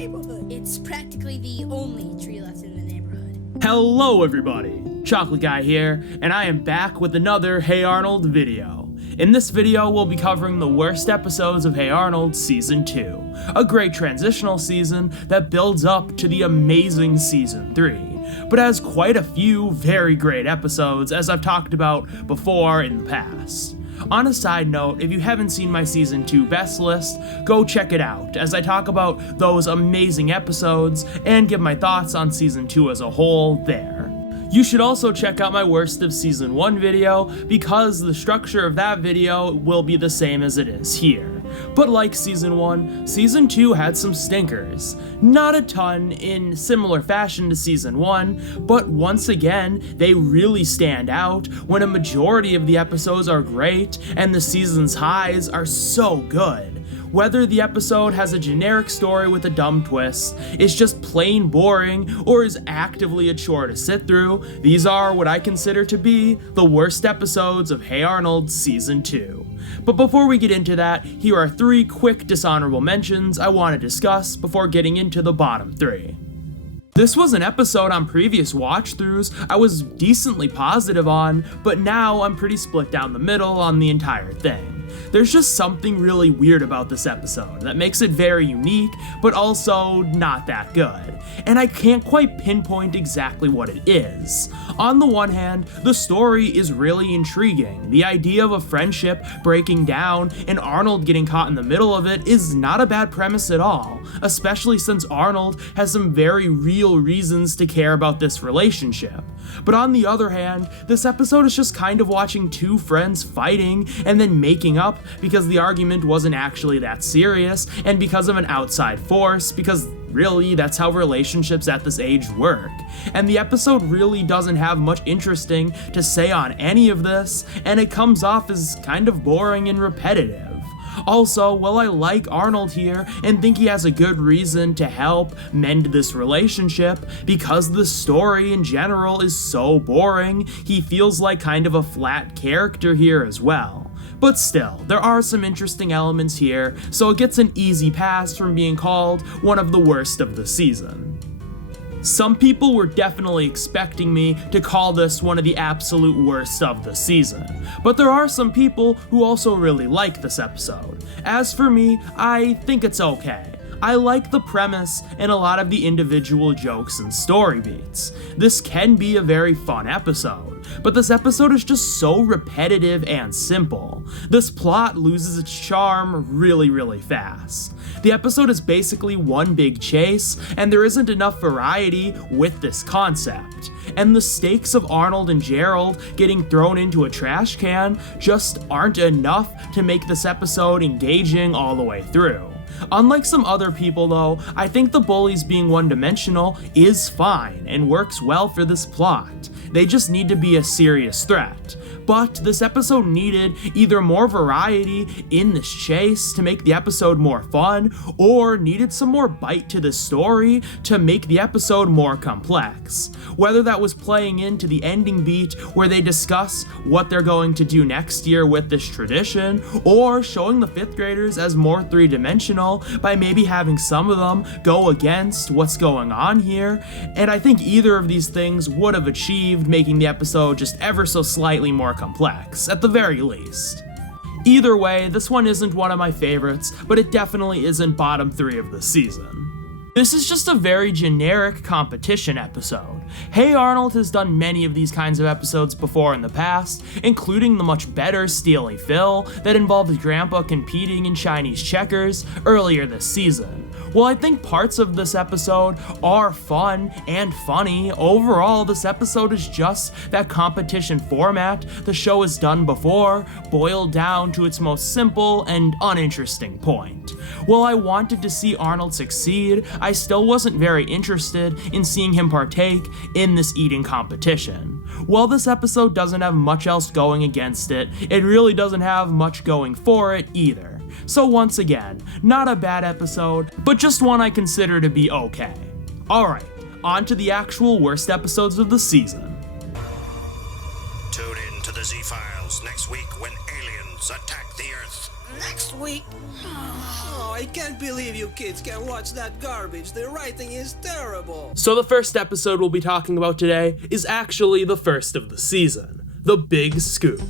neighborhood. It's practically the only tree left in the neighborhood. Hello everybody, Chocolate Guy here, and I am back with another Hey Arnold video. In this video, we'll be covering the worst episodes of Hey Arnold Season 2, a great transitional season that builds up to the amazing Season 3, but has quite a few very great episodes, as I've talked about before in the past. On a side note, if you haven't seen my Season 2 best list, go check it out, as I talk about those amazing episodes and give my thoughts on Season 2 as a whole there. You should also check out my worst of Season 1 video, because the structure of that video will be the same as it is here. But like Season 1, Season 2 had some stinkers. Not a ton in similar fashion to Season 1, but once again, they really stand out when a majority of the episodes are great and the season's highs are so good. Whether the episode has a generic story with a dumb twist, is just plain boring, or is actively a chore to sit through, these are what I consider to be the worst episodes of Hey Arnold Season 2. But before we get into that, here are 3 quick dishonorable mentions I want to discuss before getting into the bottom 3. This was an episode on previous watch-throughs I was decently positive on, but now I'm pretty split down the middle on the entire thing. There's just something really weird about this episode that makes it very unique, but also not that good, and I can't quite pinpoint exactly what it is. On the one hand, the story is really intriguing. The idea of a friendship breaking down and Arnold getting caught in the middle of it is not a bad premise at all, especially since Arnold has some very real reasons to care about this relationship. But on the other hand, this episode is just kind of watching 2 friends fighting and then making up because the argument wasn't actually that serious and because of an outside force, because really that's how relationships at this age work. And the episode really doesn't have much interesting to say on any of this, and it comes off as kind of boring and repetitive. Also, while I like Arnold here and think he has a good reason to help mend this relationship, because the story in general is so boring, he feels like kind of a flat character here as well. But still, there are some interesting elements here, so it gets an easy pass from being called one of the worst of the season. Some people were definitely expecting me to call this one of the absolute worst of the season, but there are some people who also really like this episode. As for me, I think it's okay. I like the premise and a lot of the individual jokes and story beats. This can be a very fun episode, but this episode is just so repetitive and simple. This plot loses its charm really fast. The episode is basically one big chase, and there isn't enough variety with this concept. And the stakes of Arnold and Gerald getting thrown into a trash can just aren't enough to make this episode engaging all the way through. Unlike some other people though, I think the bullies being one-dimensional is fine and works well for this plot. They just need to be a serious threat. But this episode needed either more variety in this chase to make the episode more fun, or needed some more bite to the story to make the episode more complex. Whether that was playing into the ending beat where they discuss what they're going to do next year with this tradition, or showing the 5th graders as more 3-dimensional by maybe having some of them go against what's going on here, and I think either of these things would have achieved making the episode just ever so slightly more complex, at the very least. Either way, this one isn't one of my favorites, but it definitely isn't bottom 3 of the season. This is just a very generic competition episode. Hey Arnold has done many of these kinds of episodes before in the past, including the much better Steely Phil that involved Grandpa competing in Chinese checkers earlier this season. While I think parts of this episode are fun and funny, overall this episode is just that competition format the show has done before, boiled down to its most simple and uninteresting point. While I wanted to see Arnold succeed, I still wasn't very interested in seeing him partake in this eating competition. While this episode doesn't have much else going against it, it really doesn't have much going for it either. So once again, not a bad episode, but just one I consider to be okay. Alright, on to the actual worst episodes of the season. Tune in to the Z-Files next week when aliens attack the Earth. next week. Oh, I can't believe you kids can watch that garbage. The writing is terrible. So the first episode we'll be talking about today is actually the first of the season, The Big Scoop.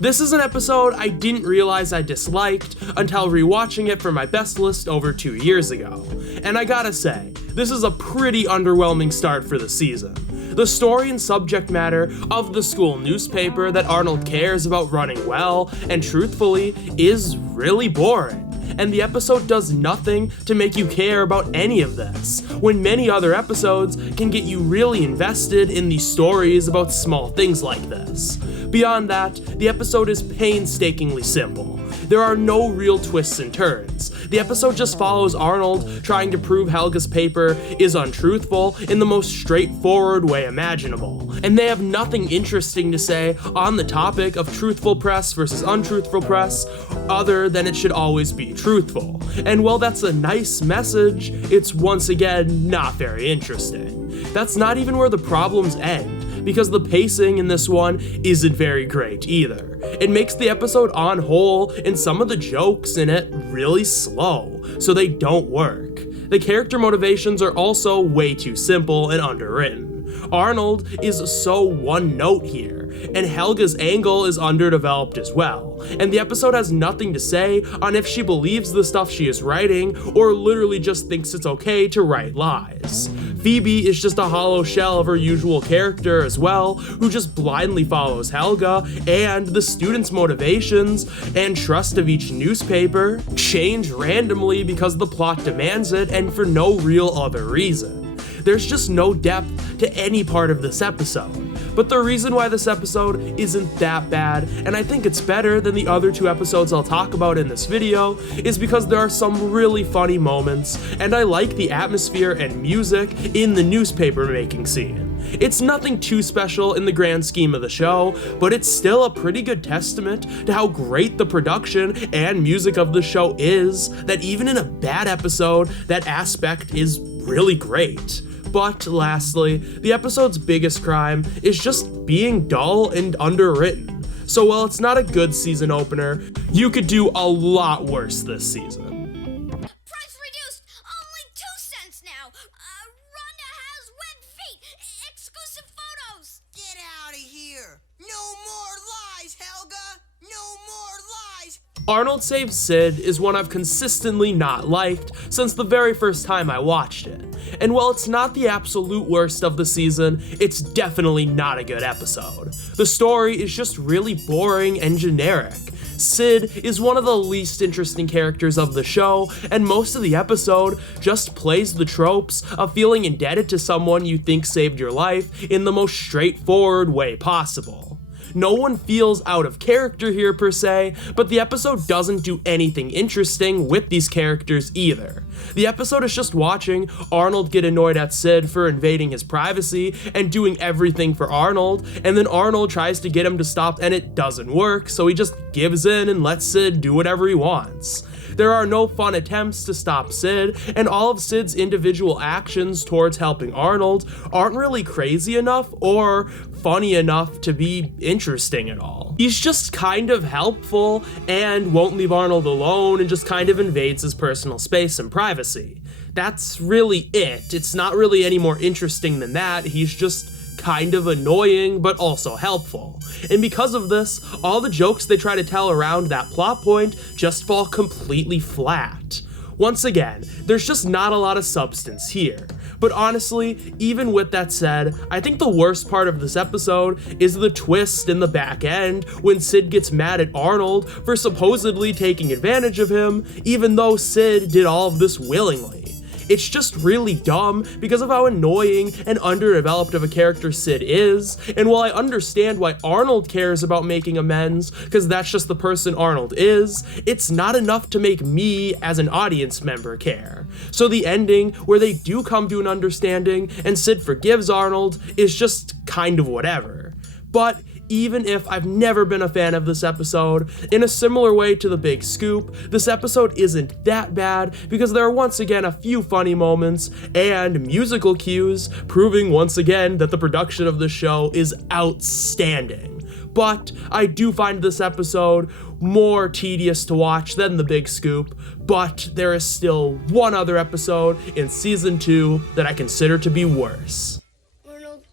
This is an episode I didn't realize I disliked until rewatching it for my best list over 2 years ago. And I gotta say, this is a pretty underwhelming start for the season. The story and subject matter of the school newspaper that Arnold cares about running well and truthfully is really boring. And the episode does nothing to make you care about any of this, when many other episodes can get you really invested in these stories about small things like this. Beyond that, the episode is painstakingly simple. There are no real twists and turns. The episode just follows Arnold trying to prove Helga's paper is untruthful in the most straightforward way imaginable. And they have nothing interesting to say on the topic of truthful press versus untruthful press, other than it should always be truthful. And while that's a nice message, it's once again not very interesting. That's not even where the problems end, because the pacing in this one isn't very great either. It makes the episode on whole and some of the jokes in it really slow, so they don't work. The character motivations are also way too simple and underwritten. Arnold is so one note here, and Helga's angle is underdeveloped as well, and the episode has nothing to say on if she believes the stuff she is writing or literally just thinks it's okay to write lies. Phoebe is just a hollow shell of her usual character as well, who just blindly follows Helga, and the students' motivations and trust of each newspaper change randomly because the plot demands it and for no real other reason. There's just no depth to any part of this episode. But the reason why this episode isn't that bad, and I think it's better than the other 2 episodes I'll talk about in this video, is because there are some really funny moments, and I like the atmosphere and music in the newspaper making scene. It's nothing too special in the grand scheme of the show, but it's still a pretty good testament to how great the production and music of the show is, that even in a bad episode, that aspect is really great. But lastly, the episode's biggest crime is just being dull and underwritten. So while it's not a good season opener, you could do a lot worse this season. Price reduced, only 2 cents now. Rhonda has wet feet, exclusive photos. Get out of here. No more lies, Helga. No more lies. Arnold Saves Sid is one I've consistently not liked since the very first time I watched it. And while it's not the absolute worst of the season, it's definitely not a good episode. The story is just really boring and generic. Sid is one of the least interesting characters of the show, and most of the episode just plays the tropes of feeling indebted to someone you think saved your life in the most straightforward way possible. No one feels out of character here per se, but the episode doesn't do anything interesting with these characters either. The episode is just watching Arnold get annoyed at Sid for invading his privacy and doing everything for Arnold, and then Arnold tries to get him to stop and it doesn't work, so he just gives in and lets Sid do whatever he wants. There are no fun attempts to stop Sid, and all of Sid's individual actions towards helping Arnold aren't really crazy enough or funny enough to be interesting at all. He's just kind of helpful and won't leave Arnold alone and just kind of invades his personal space and privacy. That's really it. It's not really any more interesting than that. He's just kind of annoying, but also helpful. And because of this, all the jokes they try to tell around that plot point just fall completely flat. Once again, there's just not a lot of substance here. But honestly, even with that said, I think the worst part of this episode is the twist in the back end when Sid gets mad at Arnold for supposedly taking advantage of him, even though Sid did all of this willingly. It's just really dumb because of how annoying and underdeveloped of a character Sid is, and while I understand why Arnold cares about making amends, because that's just the person Arnold is, it's not enough to make me, as an audience member, care. So the ending, where they do come to an understanding and Sid forgives Arnold, is just kind of whatever. But even if I've never been a fan of this episode, in a similar way to The Big Scoop, this episode isn't that bad because there are once again a few funny moments and musical cues, proving once again that the production of the show is outstanding. but I do find this episode more tedious to watch than The Big Scoop, but there is still one other episode in Season 2 that I consider to be worse. Arnold,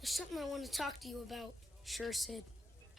there's something I want to talk to you about. Sure, Sid.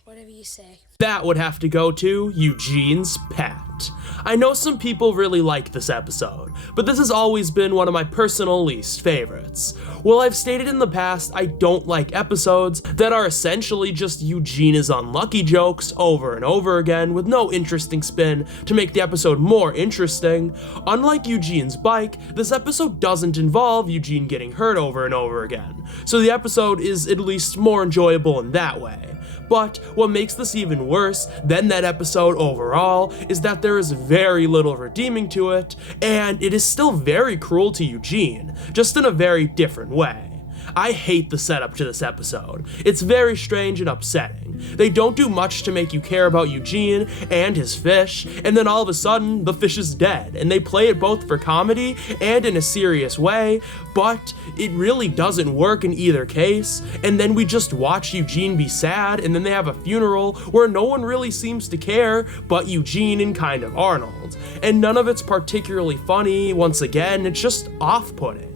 Whatever you say. That would have to go to Eugene's pet. I know some people really like this episode, but this has always been one of my personal least favorites. While I've stated in the past I don't like episodes that are essentially just Eugene is unlucky jokes over and over again with no interesting spin to make the episode more interesting, unlike Eugene's bike, this episode doesn't involve Eugene getting hurt over and over again, so the episode is at least more enjoyable in that way. But what makes this even worse than that episode overall is that there is very little redeeming to it, and it is still very cruel to Eugene, just in a very different way. I hate the setup to this episode. It's very strange and upsetting. They don't do much to make you care about Eugene and his fish, and then all of a sudden, the fish is dead, and they play it both for comedy and in a serious way, but it really doesn't work in either case, and then we just watch Eugene be sad, and then they have a funeral where no one really seems to care but Eugene and kind of Arnold, and none of it's particularly funny. Once again, it's just off-putting.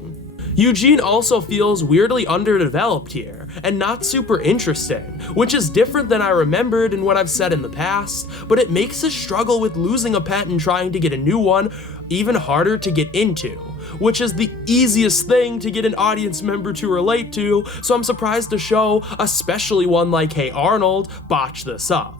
Eugene also feels weirdly underdeveloped here, and not super interesting, which is different than I remembered and what I've said in the past, but it makes his struggle with losing a pet and trying to get a new one even harder to get into, which is the easiest thing to get an audience member to relate to, so I'm surprised the show, especially one like Hey Arnold, botched this up.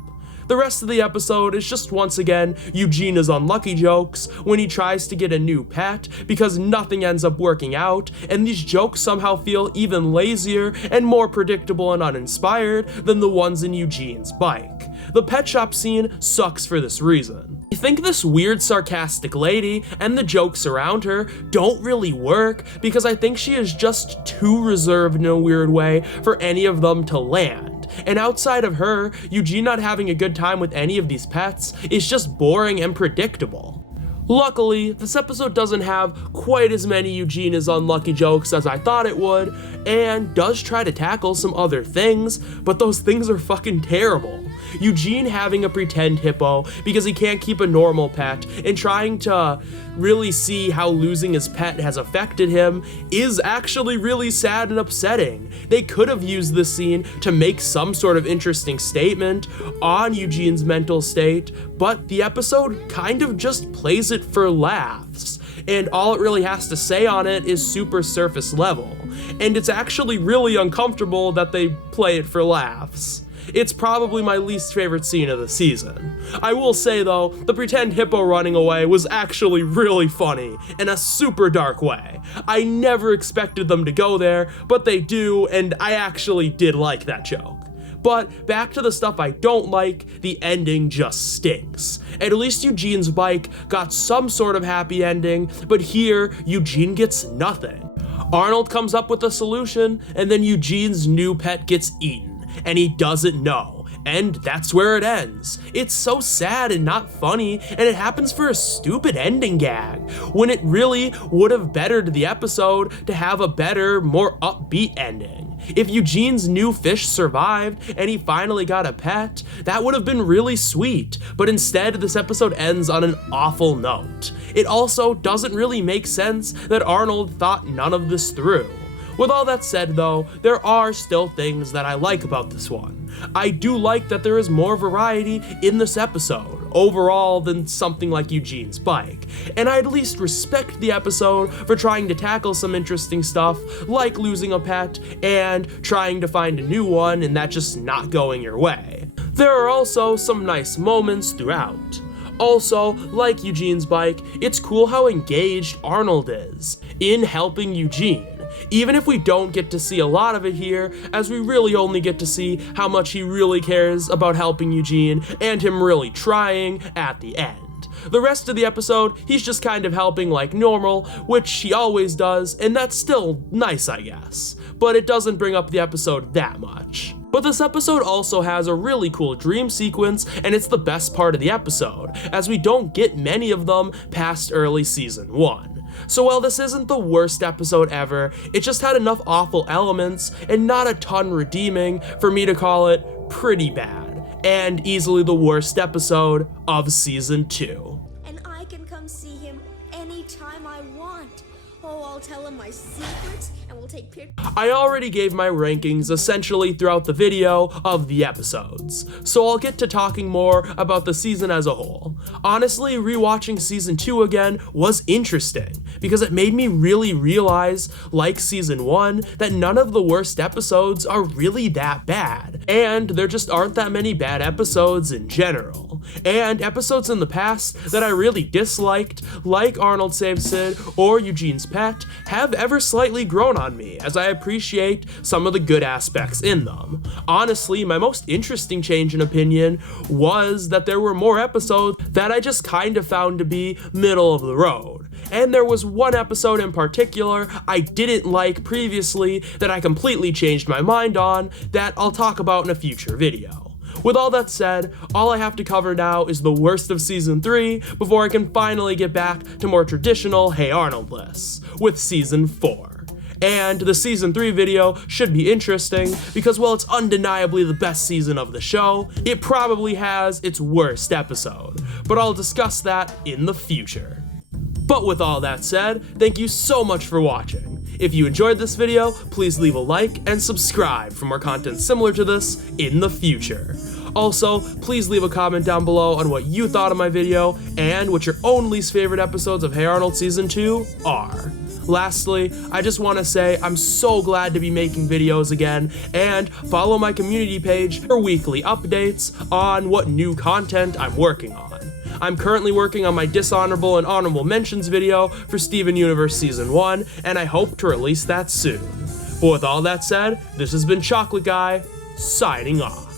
The rest of the episode is just once again Eugene is unlucky jokes when he tries to get a new pet because nothing ends up working out, and these jokes somehow feel even lazier and more predictable and uninspired than the ones in Eugene's bike. The pet shop scene sucks for this reason. I think this weird sarcastic lady and the jokes around her don't really work because I think she is just too reserved in a weird way for any of them to land. And outside of her, Eugene not having a good time with any of these pets is just boring and predictable. Luckily, this episode doesn't have quite as many Eugene is unlucky jokes as I thought it would, and does try to tackle some other things, but those things are fucking terrible. Eugene having a pretend hippo because he can't keep a normal pet and trying to really see how losing his pet has affected him is actually really sad and upsetting. They could have used this scene to make some sort of interesting statement on Eugene's mental state, but the episode kind of just plays it for laughs, and all it really has to say on it is super surface level, and it's actually really uncomfortable that they play it for laughs. It's probably my least favorite scene of the season. I will say though, the pretend hippo running away was actually really funny in a super dark way. I never expected them to go there, but they do, and I actually did like that joke. But back to the stuff I don't like, the ending just stinks. At least Eugene's bike got some sort of happy ending, but here, Eugene gets nothing. Arnold comes up with a solution, and then Eugene's new pet gets eaten, and he doesn't know, and that's where it ends. It's so sad and not funny, and it happens for a stupid ending gag, when it really would have bettered the episode to have a better, more upbeat ending. If Eugene's new fish survived and he finally got a pet, that would have been really sweet, but instead this episode ends on an awful note. It also doesn't really make sense that Arnold thought none of this through. With all that said though, there are still things that I like about this one. I do like that there is more variety in this episode overall than something like Eugene's bike, and I at least respect the episode for trying to tackle some interesting stuff like losing a pet and trying to find a new one and that just not going your way. There are also some nice moments throughout. Also, like Eugene's bike, it's cool how engaged Arnold is in helping Eugene. Even if we don't get to see a lot of it here, as we really only get to see how much he really cares about helping Eugene and him really trying at the end. The rest of the episode, he's just kind of helping like normal, which he always does, and that's still nice, I guess. But it doesn't bring up the episode that much. But this episode also has a really cool dream sequence, and it's the best part of the episode, as we don't get many of them past early season 1. So while this isn't the worst episode ever, it just had enough awful elements and not a ton redeeming for me to call it pretty bad, and easily the worst episode of Season 2. And I can come see him anytime I want. Oh, I'll tell him my secrets, and we'll take pictures. I already gave my rankings essentially throughout the video of the episodes, so I'll get to talking more about the season as a whole. Honestly, rewatching Season 2 again was interesting, because it made me really realize, like Season 1, that none of the worst episodes are really that bad, and there just aren't that many bad episodes in general. And episodes in the past that I really disliked, like Arnold Saves Sid or Eugene's Pet, have ever slightly grown on me, as I appreciate some of the good aspects in them. Honestly, my most interesting change in opinion was that there were more episodes that I just kind of found to be middle of the road. And there was one episode in particular I didn't like previously that I completely changed my mind on that I'll talk about in a future video. With all that said, all I have to cover now is the worst of Season 3 before I can finally get back to more traditional Hey Arnold lists, with Season 4. And the Season 3 video should be interesting because while it's undeniably the best season of the show, it probably has its worst episode, but I'll discuss that in the future. But with all that said, thank you so much for watching. If you enjoyed this video, please leave a like and subscribe for more content similar to this in the future. Also, please leave a comment down below on what you thought of my video and what your own least favorite episodes of Hey Arnold Season 2 are. Lastly, I just want to say I'm so glad to be making videos again, and follow my community page for weekly updates on what new content I'm working on. I'm currently working on my Dishonorable and Honorable Mentions video for Steven Universe Season 1, and I hope to release that soon. But with all that said, this has been Chocolate Guy, signing off.